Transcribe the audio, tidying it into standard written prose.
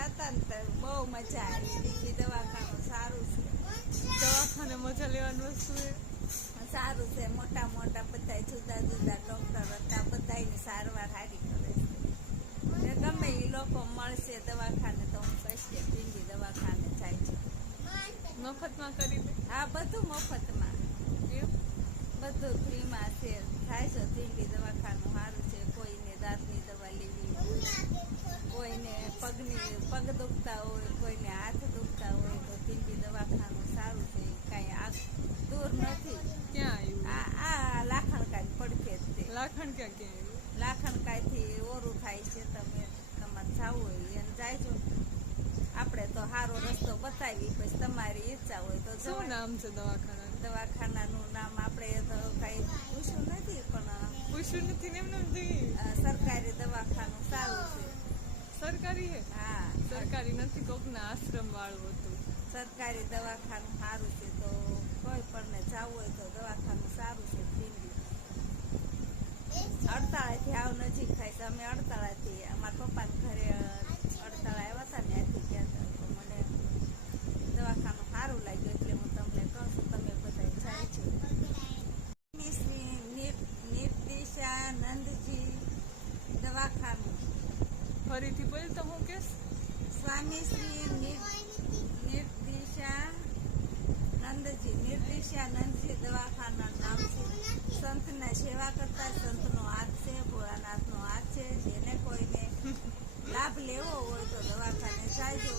ગયા હતા ને તો બહુ મજા આવી. દિલ્હી દવાખાનું સારું છે. દવાખાને મજા લેવાની વસ્તુ છે. સારું છે. મોટા મોટા બધા જુદા જુદા ડોક્ટર હતા. બધાની સારવાર સારી કરે છે. ગમે એ લોકો મળશે દવાખાને તો હું કહીશ કે દિલ્હી દવાખાને જાય છે. મફતમાં કરી દે. હા, બધું મફતમાં, બધું ફ્રીમાં છે. થાય છે. દિલ્હી દવાખાનું સારું છે. કોઈને દાંતની દવા લેવી, કોઈને પગ દુખતા હોય, કોઈને હાથ દુખતા હોય તો દિલ્હી દવાખાનું સારું છે. કાંઈ દૂર નથી. ક્યાં આવ્યું? આ લાખણકાઈ પડખે જ છે. લાખણ ક્યાં આવ્યું? લાખણકાઈથી ઓરું થાય છે. તમારે જવું હોય એને જાયજો. આપણે તો સારો રસ્તો બતાવી, પછી તમારી ઈચ્છા હોય તો શું નામ છે દવાખાના? દવાખાનાનું નામ આપણે તો કઈ પૂછ્યું નથી, પણ પૂછ્યું નથી ને એમને સરકારી દવાખાનું સારું છે. સરકારી હે? હા, સરકારી નથી, કોકના આશ્રમ વાળું હતું. સરકારી દવાખાનું સારું છે. તો કોઈ પણ જવું હોય તો દવાખાનું સારું છે. દિલ્હી અડતાળાથી આવ નજીક થાય છે. અમે અડતાળાથી અમારા પપ્પાના ઘરે અડતાળા આવ્યા હતા ને, ત્યાંથી ગયા હતા. તો મને દવાખાનું સારું લાગ્યું એટલે હું તમને કહું છું. તમે બધા જાય છો. શ્રી નિર્દિશાનંદજી દવાખાનું. ફરીથી બોલ તો હું કેસ. સ્વામી શ્રી નિર્દિશાનંદજી દવાખાના નામ છે. સંતના સેવા કરતા સંતનો હાથ છે, ભોળાનાથનો હાથ છે. જેને કોઈને લાભ લેવો હોય તો દવાખાને જાયજો.